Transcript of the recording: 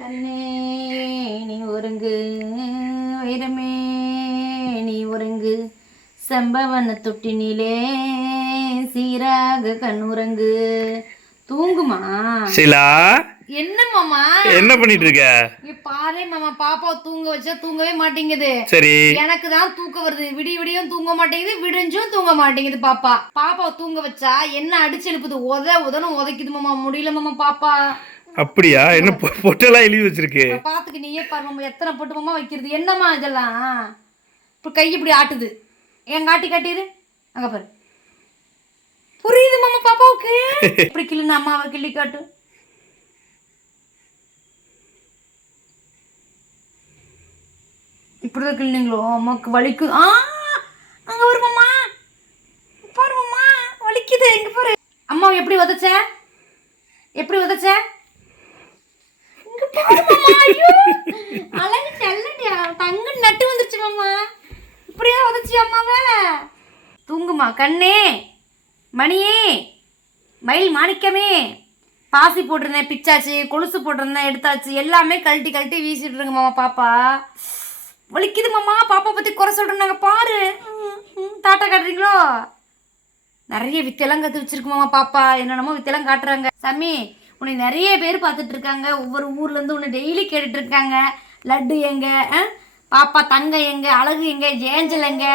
கண்ணே நீ ஒருங்கு, வைரமே நீ ஒருங்கு, செம்பவன தொட்டினிலே சீராக கண்ணுறங்கு. தூங்குமா ஷீலா? என்ன மாமா என்ன பண்ணிட்டு இருக்க? பாரு மாமா, பாப்பாவை தூங்க வச்சா தூங்கவே மாட்டேங்குது. சரி, எனக்கு தான் தூக்கம் வருது. விடியும் தூங்க மாட்டேங்குது, விடிஞ்சும் தூங்க மாட்டேங்குது. பாப்பாவை தூங்க வச்சா என்ன அடிச்சு எழுப்புது, உதன்னு உதைக்குது மாமா. முடியல மாமா பாப்பா. அப்படியா? என்ன பொட்டெல்லாம் எழுதி வச்சிருக்கு? பாத்துக்கு நீயே பாரு மாமா, எத்தனை பொட்டு மாமா வைக்கிறது. என்னம்மா இதெல்லாம்? இப்போ கை இப்படி ஆட்டுது. ஏன் காட்டிரு அங்க பாரு. புரியுது மாமா பாப்பாவுக்கு. இப்படி கிள்ளுன்னு அம்மாவை கிள்ளி காட்டு. இப்படிதான் கிள்ளிங்களோ? அம்மாவுக்கு வலிக்கு. அங்க வரு மாமா, பாரு மாமா வலிக்குது. இங்க பாரு. அம்மா எப்படி உதச்ச? இங்க பாரு மாமா. ஐயோ அழகு செல்லடியா, தங்க நட்டு வந்துருச்சு மாமா. இப்படியே உதச்சி அம்மாவை. தூங்குமா கண்ணே, மணியே, மயில் மாணிக்கமே. பாசி போட்டிருந்தேன் பிச்சாச்சு, கொலுசு போட்டிருந்தேன் எடுத்தாச்சு, எல்லாமே கழட்டி வீசிட்டு இருங்க மாமா. பாப்பா வலிக்குது மாமா. பாப்பா பற்றி குறை சொல்கிறேன்னாங்க பாரு. தாட்டா காட்டுறீங்களோ? நிறைய வித்தையெல்லாம் கற்று வச்சிருக்கு மாமா பாப்பா. என்னென்னமோ வித்தையெல்லாம் காட்டுறாங்க. சாமி, உன்னை நிறைய பேர் பார்த்துட்டு இருக்காங்க. ஒவ்வொரு ஊர்லேருந்து உன்னை டெய்லி கேட்டுட்டு இருக்காங்க. லட்டு எங்க, பாப்பா தங்க எங்க, அழகு எங்க, ஏஞ்சல் எங்க,